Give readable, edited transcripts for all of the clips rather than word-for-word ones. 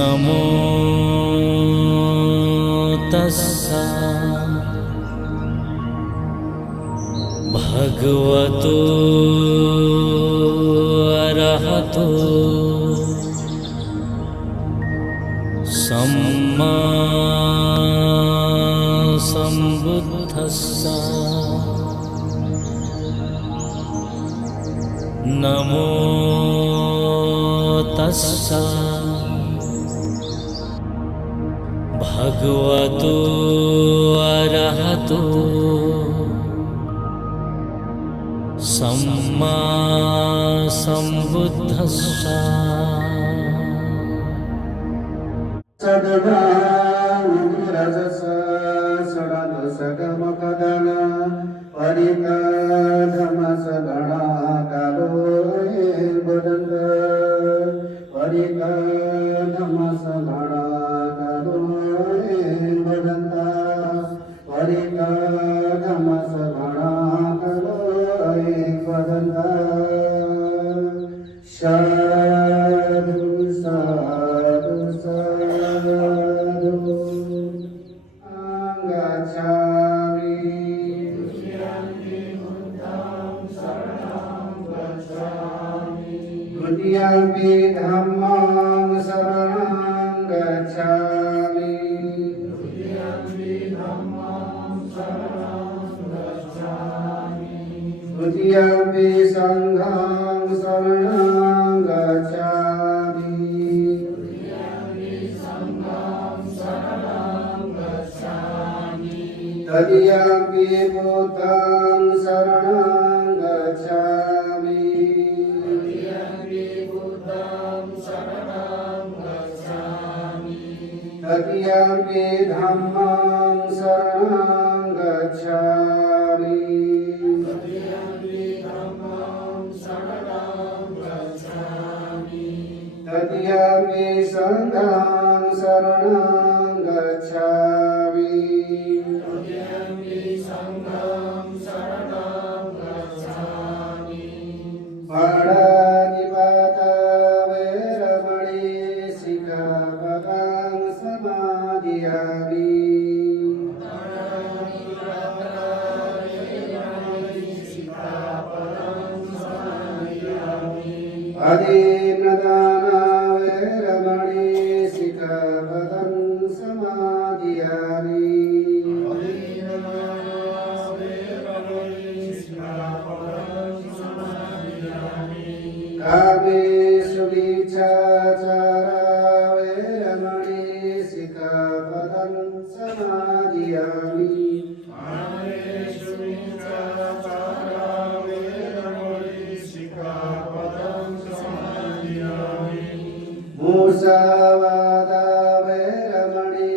नमो तस्सा भगवतो अरहतो सम्मा सम्बुद्धस्सा नमो तस्सा भगवतो अरहतो सम्मा सम्बुद्धस्सा Dutiyampi dhammam saranam gacchami. Dutiyampi sangham saranam gacchami. Tadiyampi buddham saranam gacchami. Tadiyampi dhammam saranam gacchami. Tadiyampi sangham saranam gacchami. Paranipata veramani sikkhapadam samadhiyami. Adinadana veramani sikkhapadam samadhiyami. Kamesu vichachara veramani sikkhapadam samadhiyami. Musavada veramani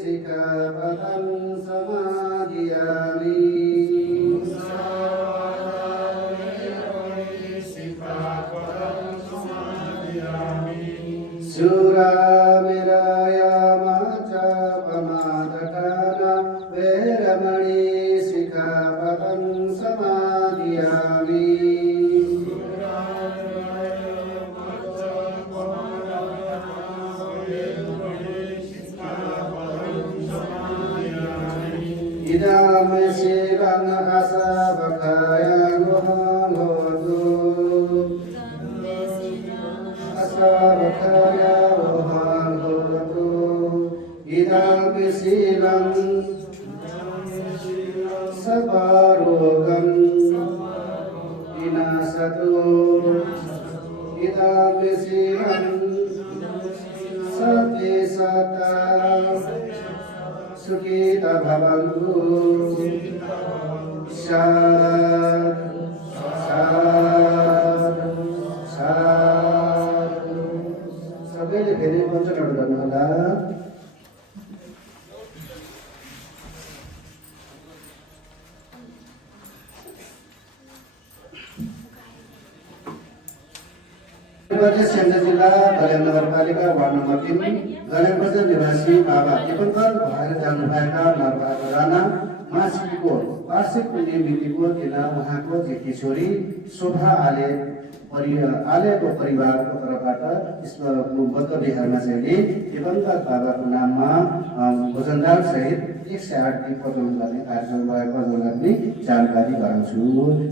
sikkhapadam samadhiyami. Suramiraya macha pamadakana veramani sikkhapadam samadhiyami. Idam silang asabakaya guham hotu. Asabakaya guham hotu. Idam silang sabarogam dinasatu. Idam silang satisata. Sukhita bhavantu. Sadhu, sadhu, sadhu. सबैले धेरै वचनहरू गर्नुहोला। सियाङ्जा जिल्ला धलेन नगरपालिका ward number 3 धलेन बजार निवासी बाबा टिपनकर भएर जानुभएका नरबहादुर राणा मासिकको वार्षिक पुण्यतिथिको दिन उहाँको जेठी छोरी शोभा आलेको परिवारको तर्फबाट बुद्ध विहारमा चाहिँ नि दिवंगत बाबाको नाममा भोजनदान सहित 108 दिन प्रज्वलन गर्ने कार्यक्रम रहेको पनि जानकारी गराउँछु।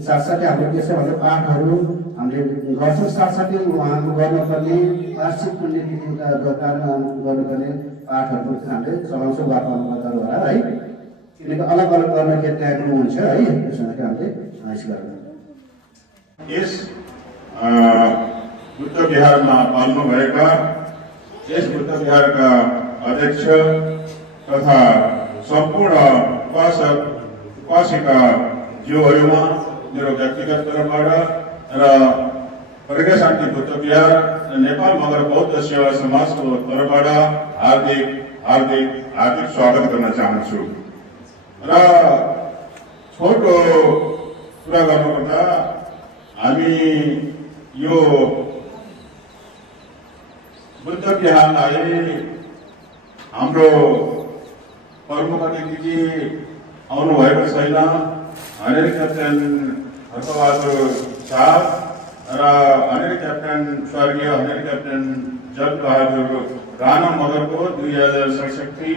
साथसाथै हाम्रो त्यसै भने पाठहरू हामीले गर्छौँ। साथसाथै उहाँको गर्नुपर्ने वार्षिक पुण्यतिथिका दोकानमा गर्नुपर्ने पाठहरू हामीले चलाउँछौँ वार्तालापहरू है, किनकि अलग अलग गर्न के टाइम हुन्छ है, त्यसमा हामीले गर्छौँ। यस बुद्ध विहारमा पाल्नुभएका यस बुद्ध विहारका अध्यक्ष तथा सम्पूर्ण उपासिका ज्यूहरूमा मेरो व्यक्तिगत तर्फबाट र प्रज्ञा शान्ति बुद्ध विहार नेपाल मगर बौद्ध सेवा समाजको तर्फबाट हार्दिक स्वागत गर्न चाहन्छु। र छोटो कुरा गर्नुपर्दा हामी यो बुद्ध विहारलाई हाम्रो प्रमुख अतिथि आउनुभएको छैन, हनेरी क्याप्टेन हर्कबहादुर शाह र हनेरी क्याप्टेन स्वर्गीय हनेरी क्याप्टेन जगबहादुर राणा मगरको 2067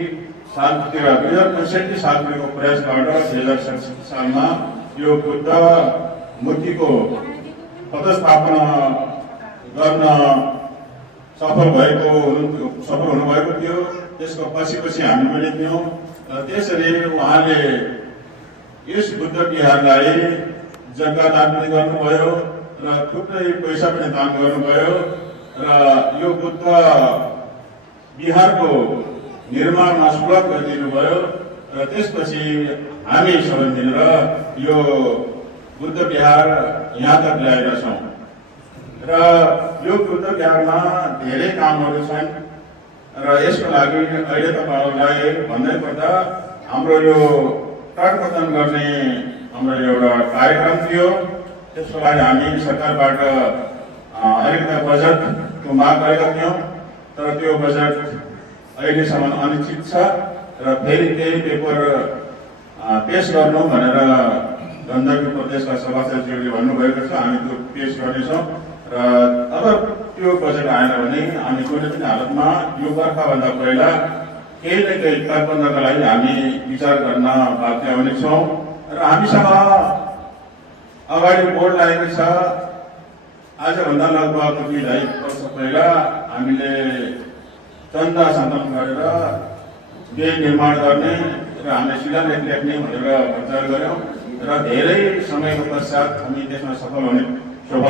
सालको प्रयासबाट 2067 सालमा यो बुद्ध मूर्तिको प्रतिस्थापना गर्न सफल हुनुभएको थियो। त्यसको पछि हामी पनि थियौँ। त्यसरी उहाँले यस बुद्ध विहारलाई जग्गा दान पनि गर्नुभयो र थुप्रै पैसा पनि दान गर्नुभयो र यो बुद्ध विहारको निर्माणमा सुरुवात गरिदिनु भयो र त्यसपछि हामी सबै मिलेर यो बुद्ध विहार यहाँ तक ल्याएका छौँ। र यो बुद्ध विहारमा धेरै कामहरू छन् र यसको लागि अहिले तपाईँहरूलाई भन्दै पर्दा हाम्रो यो तटबन्धन गर्ने हाम्रो एउटा कार्यक्रम थियो। त्यसको लागि हामी सरकारबाट अलिकति बजेटको माग गरेका थियौँ, तर त्यो बजेट अहिलेसम्म अनिश्चित छ र फेरि केही पेपर पेश गर्नु भनेर गण्डकी प्रदेशका सभासदज्यूले भन्नुभएको छ। हामी त्यो पेश गर्नेछौँ र अब त्यो बजेट आएन भने हामी कुनै पनि हालतमा यो बर्खाभन्दा पहिला केही न केही तटबन्धका लागि हामी विचार गर्न बाध्य हुनेछौँ। र हामीसँग अगाडि बोर्ड लागेको छ। आजभन्दा लगभग 2-2.5 वर्ष पहिला हामीले चन्दा सङ्कलन गरेर केही निर्माण गर्ने र हामीले शिलालेख लेख्ने भनेर प्रचार गऱ्यौँ र धेरै समयको पश्चात हामी त्यसमा सफल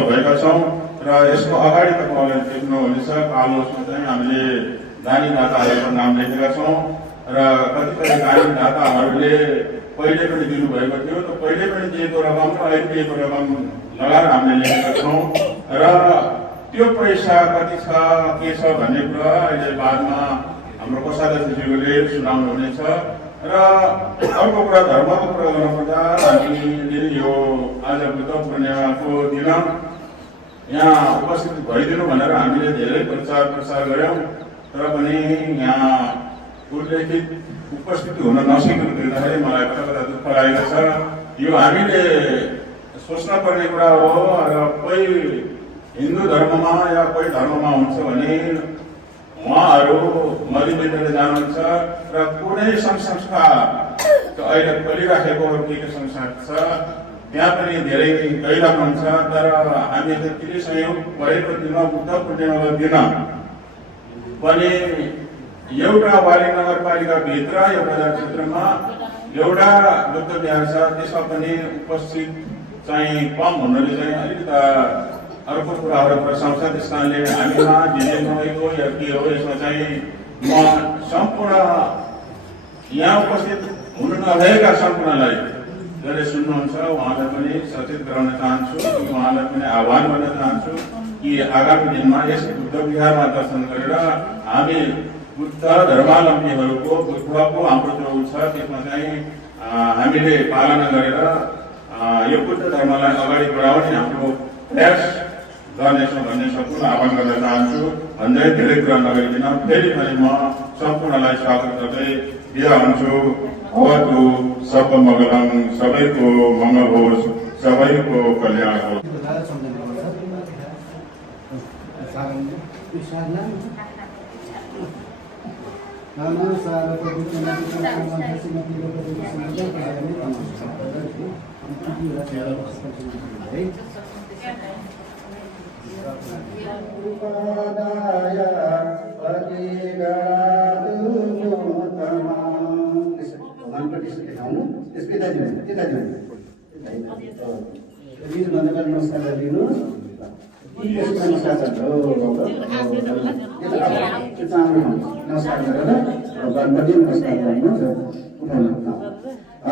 भएका छौँ। र यसको अगाडि तपाईँहरूले देख्नुहुनेछ कालोसमा चाहिँ हामीले दानी दाताहरूको नाम लेखेका छौँ र कतिपय दानी दाताहरूले पहिले पनि दिनुभएको थियो। त पहिले पनि दिएको रकम र अहिले दिएको रकम लगाएर हामीले लेखेका छौँ र त्यो पैसा कति छ के छ भन्ने कुरा अहिले बादमा हाम्रो कोषाध्यक्षज्यूले सुनाउनु हुनेछ। र अर्को कुरा धर्मको कुरा गर्नुपर्दा हामीले यो आज बुद्ध पूर्णिमाको दिन यहाँ उपस्थित भइदिनु भनेर हामीले धेरै प्रचार गऱ्यौँ, तर पनि यहाँ उल्लेखित उपस्थिति हुन नसकेको देख्दाखेरि मलाई कता दुःख लागेको छ। यो हामीले सोच्न पर्ने कुरा हो। र कोही हिन्दू धर्ममा या कोही धर्ममा हुन्छ भने उहाँहरू मरिमेटेर जानुहुन्छ र कुनै संस्था अहिले खोलिराखेको के संस्था छ त्यहाँ पनि धेरै गइरहनुहुन्छ। तर हामी त्यति सहयोग भएको दिनमा बुद्ध पूर्णिमाको दिन पनि एउटा वाली नगरपालिकाभित्र यो बजार क्षेत्रमा एउटा बुद्ध विहार छ, त्यसमा पनि उपस्थित चाहिँ कम हुनाले चाहिँ अलिकति अर्को कुराहरू प्रशंसा। त्यस कारणले हामीमा भिजेको या के हो यसमा चाहिँ म सम्पूर्ण यहाँ उपस्थित हुनु नभएका सम्पूर्णलाई जसले सुन्नुहुन्छ उहाँलाई पनि सचेत गराउन चाहन्छु, उहाँलाई पनि आह्वान गर्न चाहन्छु कि आगामी दिनमा यस बुद्ध विहारमा दर्शन गरेर हामी बुद्ध धर्मावलम्बीहरूको बुद्धको हाम्रो जो छ त्यसमा चाहिँ हामीले पालना गरेर यो बुद्ध धर्मलाई अगाडि बढाउने हाम्रो प्रयास गर्नेछौँ भन्ने सम्पूर्ण आह्वान गर्न चाहन्छु। भन्दै धेरै कुरा नगरिकन फेरि पनि म सम्पूर्णलाई स्वागत गर्दै बिदा हुन्छु। अवतु सब मङ्गलम, सबैको मङ्गल होस्, सबैको कल्याण होस्। नमस्कार गरिदिनुहोस्। नमस्कार गरेर गणपति नमस्कार गर्नुहोस्।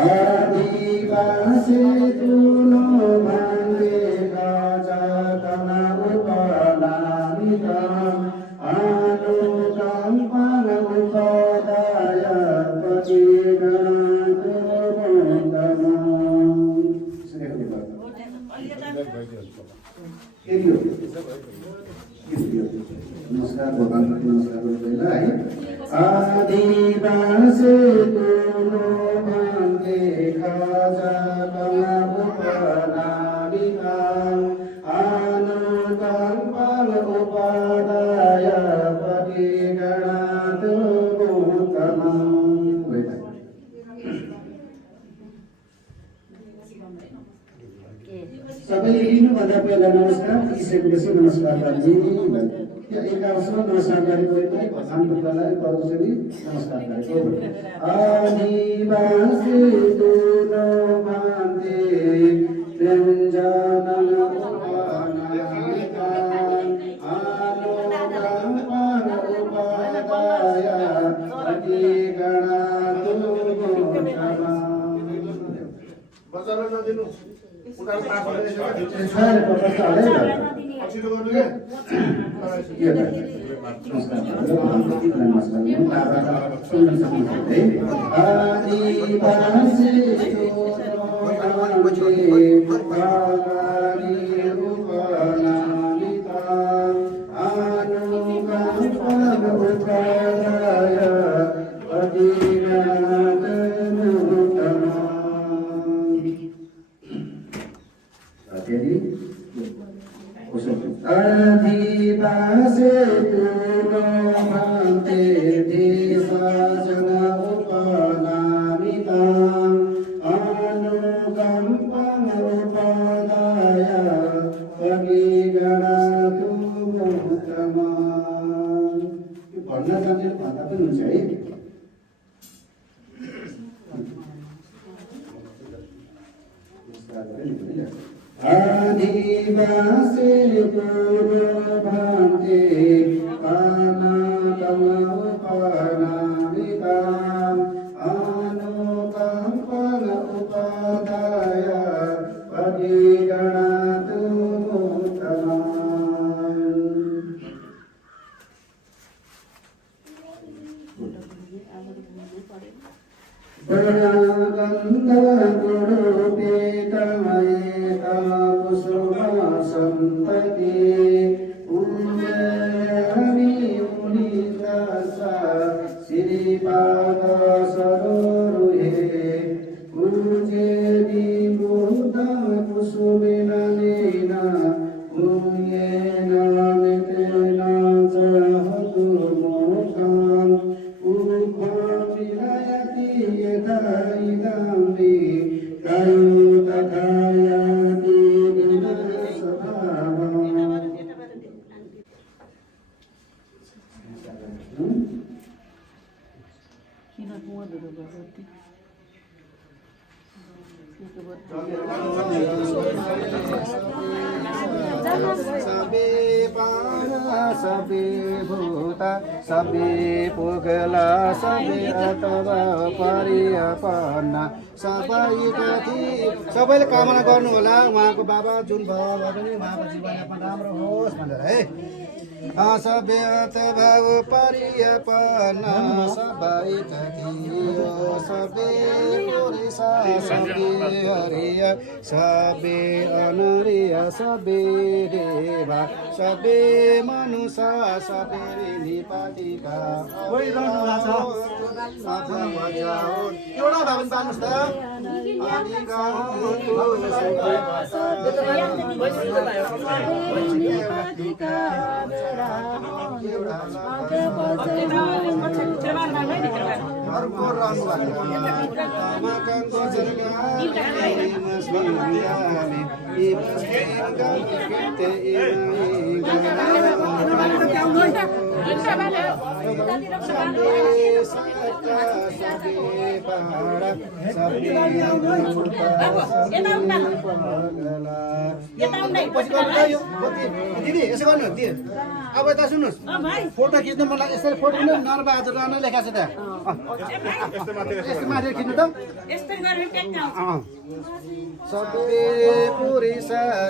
आदिवासी तुलो मान्गे राजा कना उपनामिता आनु कंपन उपदाय पति गणातो बन्दना। नमस्कार भगवान नमस्कार गर्नुभयो है। आदिवासी तुलो मान्गे राजा कना उपनामिता आनु कंपन उपदाय पति गणातो बन्दना। सबैले लिनुभन्दा पहिला नमस्कार इसकेपछि नमस्कार गर्ने एक अवसरमा नमस्कार गरेको भगवानलाई परमेश्वरी नमस्कार गरेको। आदिवासी तुलो मान्गे व्यञ्जन उपनामिता आनु कंपन उपदाय पति गणातो बन्दना। बजारमा नदिनु उनीहरू पास भइरहेछ आदिवासी तुलो मान्गे देशजन उपनामिता आनु कंपन उपदाय पति गणातो बन्दना। भन्न जान्ने भन्दा पनि हुन्छ है। आदिवासी तुलो मान्गे अनाथम उपनामिता आनु कंपन उपदाय पति गणातो बन्दना। गणगन्ध गुरुपेतमयेता कुसुमसन्तति पूजयामि मुनिदासा श्रीपाद सरोरुहे पूजेमि बुद्धं कुसुमेन नेन पुण्येन नितेन च हतु मोक्षम् उपमिलयति यथा इदम्बि कायो तथा याति विनाशभावम्। सबे पारा सबे भूता सबे पुगला सबे अथवा परिपन्ना सबै कति सबैले कामना गर्नु होला उहाँको बाबा जुन भयो भने उहाँको जीवनयापन राम्रो होस् भनेर है। सभ्यत भाव परियपना सबै थियो सबे पुरुषा सबे हरिया सबे अनरिया सबे देवा सबे मनुष्य सबे नेपालीका एउटा भावन पार्नुहोस् त अनि गाउँको अर्को दिदी यसो गर्नु अब यता सुन्नुहोस् फोटो खिच्नु मन लाग्छ यसरी फोटो पनि नरबहादुर राणा लेखाएको छ त्यहाँ यस्तो माथि खिच्नु त सबे पुरुष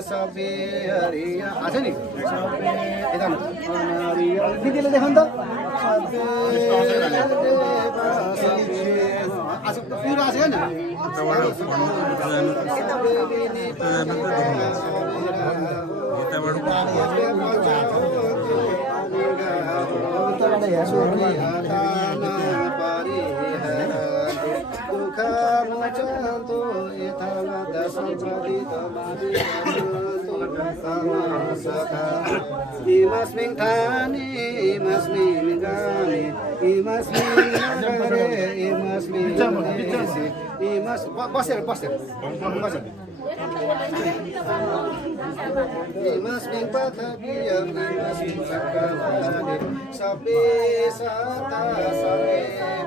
सबे हरिया आछ नि यता दिदीले देखाउनु त पुरा आछ नि Imasming thani, imasming gani, imasming nagare, imasming nesi, pasir. Imasming pathabiyam, imasming sakavani, sabbe sata, sabbe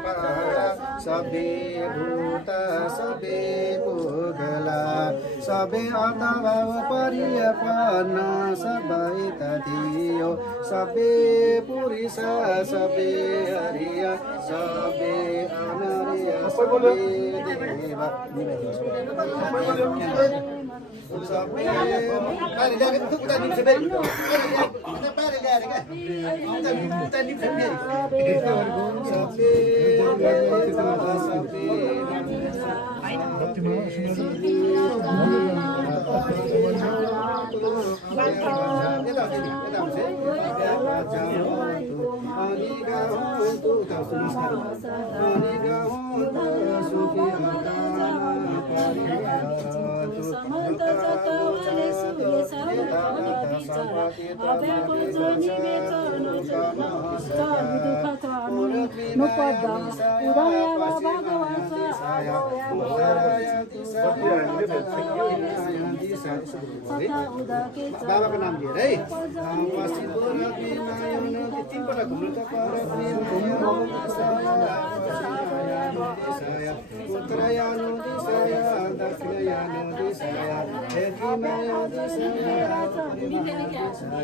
para, sabbe bhuta, sabbe bhugala, sabbe atavav pariyapana, sabai tadiyo, sabbe purisa, sabbe hariya, sabbe anariya, sabbe deva. बाबाको नाम लिएर है तीनपल्ट घुम्नु त उत्तरायण दिशाय दक्षिणायन दिशाय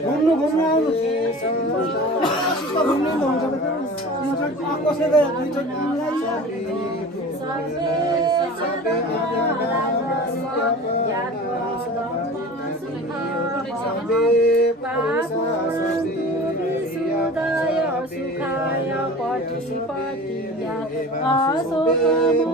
घुम्नु सुखाय पटिपटिया अशोकमुनुसाय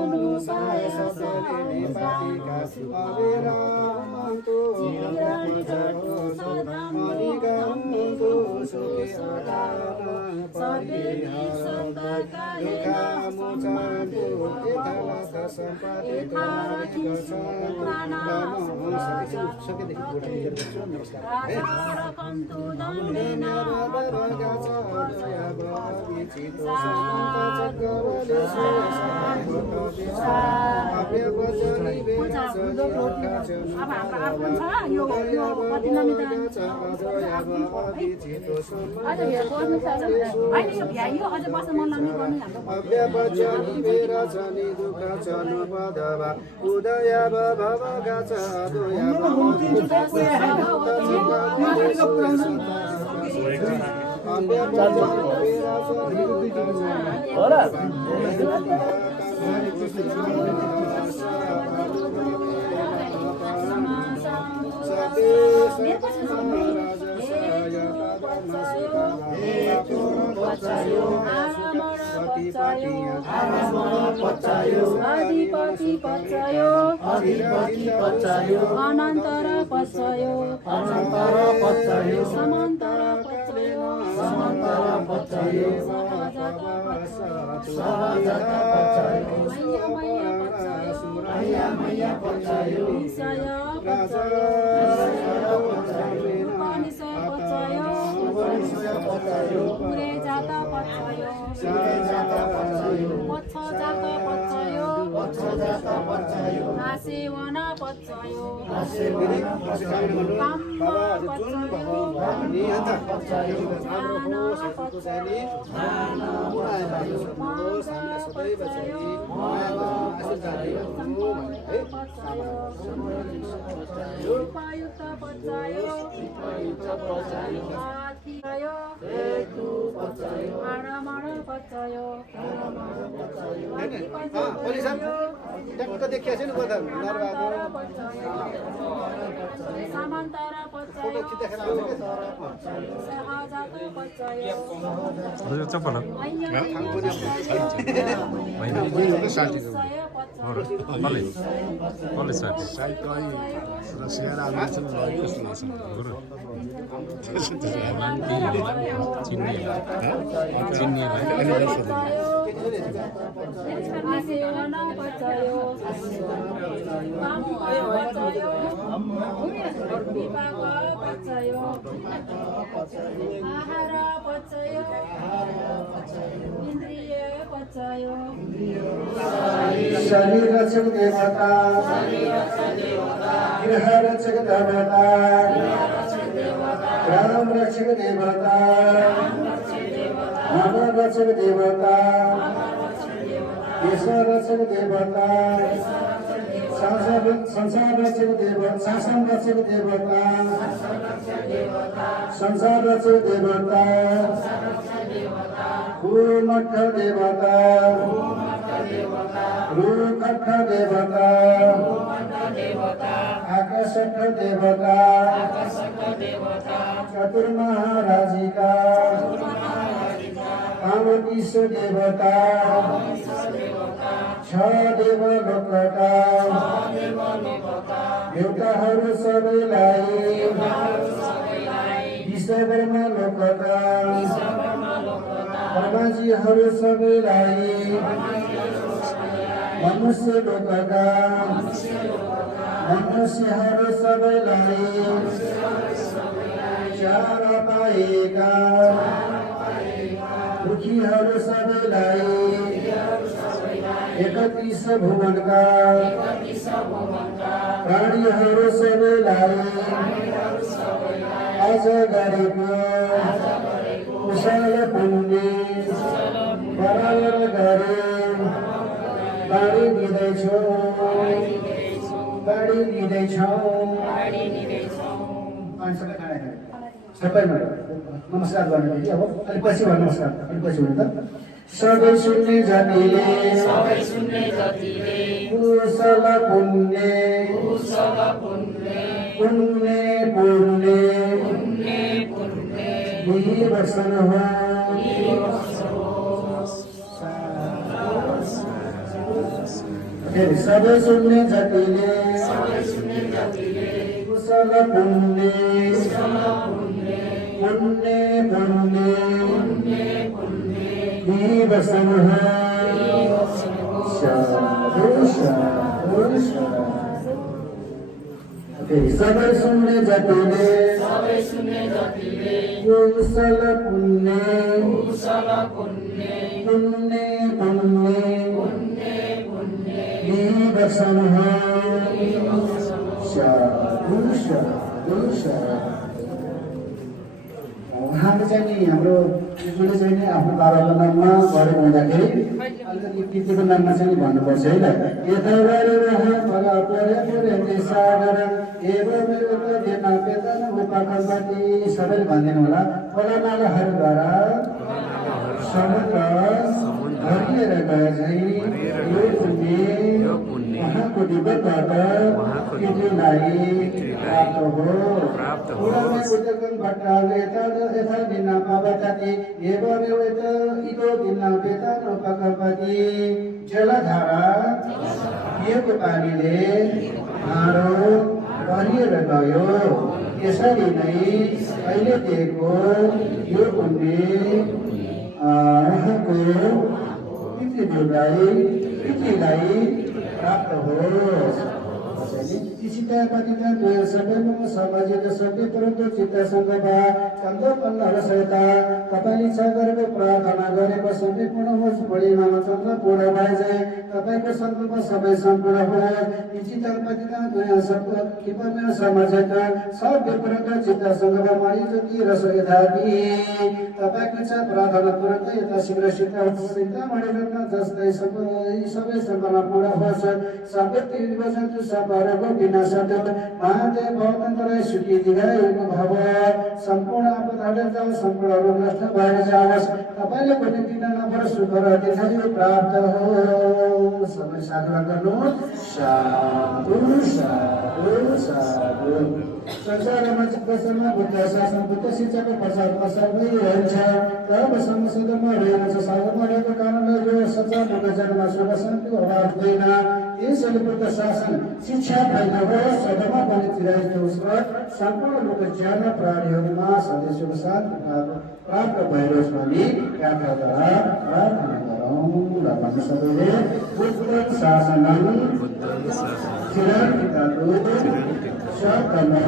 अधिपति पचायो अनन्तर पचायो समान्तर पचायो सहजात पचायो मय्य पचायो निशय पचायो उपनिषय पचायो पुरे जात पचायो पच्छजात पचायो आसेवन पचायो काम्म पचायो ज्ञान पचायो रूपायुक्त पचायो आथियो आरामण पचायो समान्तर पचायो सहजात पचायो आसेवन पचायो विपाक पचायो आहार पचायो इन्द्रिय पचायो शरीर रक्षक देवता गृह रक्षक देवता ग्राम रक्षक देवता मानव रक्षक देवता देश रक्षक देवता संसार रक्षक देवता शासन रक्षक देवता संसार रक्षक देवता भूमठ देवता रूखठ देवता आकाशठ देवता चतुर्महाराजिका पार्वतीश देवता छ देव लोकका देवताहरू सबैलाई विश्वकर्मा लोकका ब्रह्माजीहरू सबैलाई मनुष्य लोकका मनुष्यहरू सबैलाई चार पाएका दुखीहरू सबैलाई 31 भुवनका प्राणीहरू सबैलाई आज गरेको कुशल पुण्य बराबर गरे बाँडी दिँदैछौँ सबैमा नमस्कार गर्ने अब अलिक पछि भन्नु नमस्कार अलिक पछि भन्नु त सबै सुन्ने जातिले कुशल पुण्य यही वर्षन हो सबै सुन्ने जातिले कुशल पुण्य यही वर्षन हो सबै सुन्ने जातिले कुशल पुण्य यही वर्षन हो उहाँले चाहिँ नि हाम्रो कृष्णले चाहिँ नि आफ्नो बाबाको नाममा गरेको हुँदाखेरि अलिकति कृतिको नाममा चाहिँ भन्नुपर्छ है त यता गरेर परे सागर एवं पेदन उपाकल्पति सबैले भनिदिनु होला खोला नालाहरूद्वारा समुद्र भरिएर गए झैँ यो पुण्य उहाँको दिव्यबाट पृथ्वीलाई प्राप्त हो। उदकं भट्टाले यथा भिन्न पावताति एवमेव इतो भिन्न वेतानुपकल्पति जलधारा पिएको पानीले हाडो भरिएर गयो। यसरी नै अहिले दिएको यो पुण्य उहाँको पृथ्वीलाई प्राप्त होस्। चिता पतिता द्वय सबैमा समाजित सबै परन्तु चित्तसँग भा चन्द्रपल्लव सहित तपाईँले इच्छा गरेको प्रार्थना गरेको सबै पूर्ण होस्। बढी रामचन्द्र पूर्ण भए चाहिँ तपाईँको सङ्कल्प सबै सम्पूर्ण होस्। चिता पतिता द्वय सब कृपया समाजित सबै परन्तु चित्तसँग भा मणि ज्योति रस यथापि तपाईँको इच्छा प्रार्थना तुरन्तै यता शीघ्र सिद्ध मणिरत्न जस्तै सबै सम्पन्न पूर्ण होस्। सबै त्रिभुजन्तु सबहरूको बिना सदत महादेव भवतन्तराय सुखी दीर्घायु भव। सम्पूर्ण आपद हटेर जाओस्, सम्पूर्ण रोग नष्ट भएर जाओस्। तपाईँले पनि दिन नपर सुख र दीर्घायु प्राप्त होस्। सबै साधना गर्नु। साधु साधु साधु। संसारमा चित्तसम्म बुद्ध शासन बुद्ध शिक्षाको प्रसार भइरहन्छ। तबसम्म सदनमा रहेको छ। साधनमा रहेको कारणले यो सच्चा बुद्ध जन्म सुख शान्तिको अभाव हुँदैन। यसैले बुद्ध शासन शिक्षा भइरहोस्, सदनमा पनि चिरायत होस् र सम्पूर्ण लोक ज्यान प्राणीहरूमा सधैँ सुख शान्ति प्राप्त भइरहोस् भनी प्रार्थना गरौँ। र हामी सबैले बुद्ध शासनं चिरन्तिकातु सदमा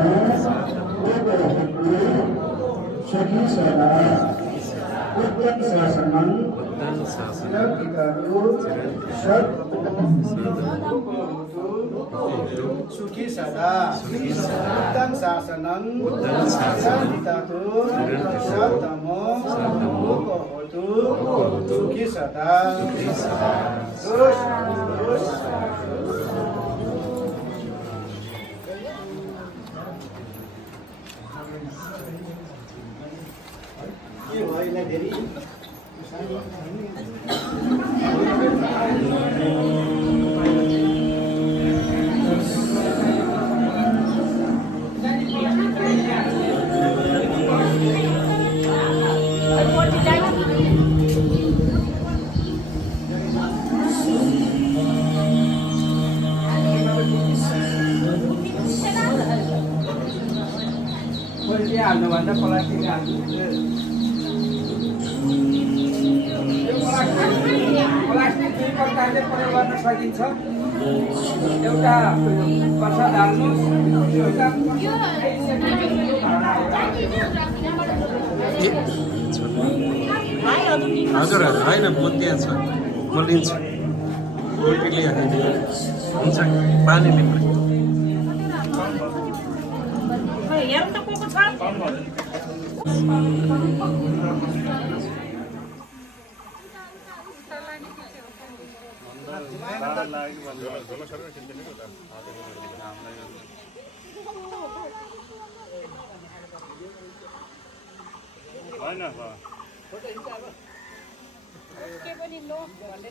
सखी सदा बुद्ध शासनं चिरन्तिकातु सुखी सदा बुद्धं शासनं चिरन्तिकातु सदमा होतु सुखी सदा। हाल्नुभन्दा प्लास्टिक हाल्नु। प्लास्टिक दुई प्रकारले प्रयोग गर्न सकिन्छ। एउटा प्रसाद हाल्नुहोस्, एउटा हजुर होइन म त्यहाँ छ, म लिन्छु। हुन्छ पानी लिनु। के पनि लो भन्ने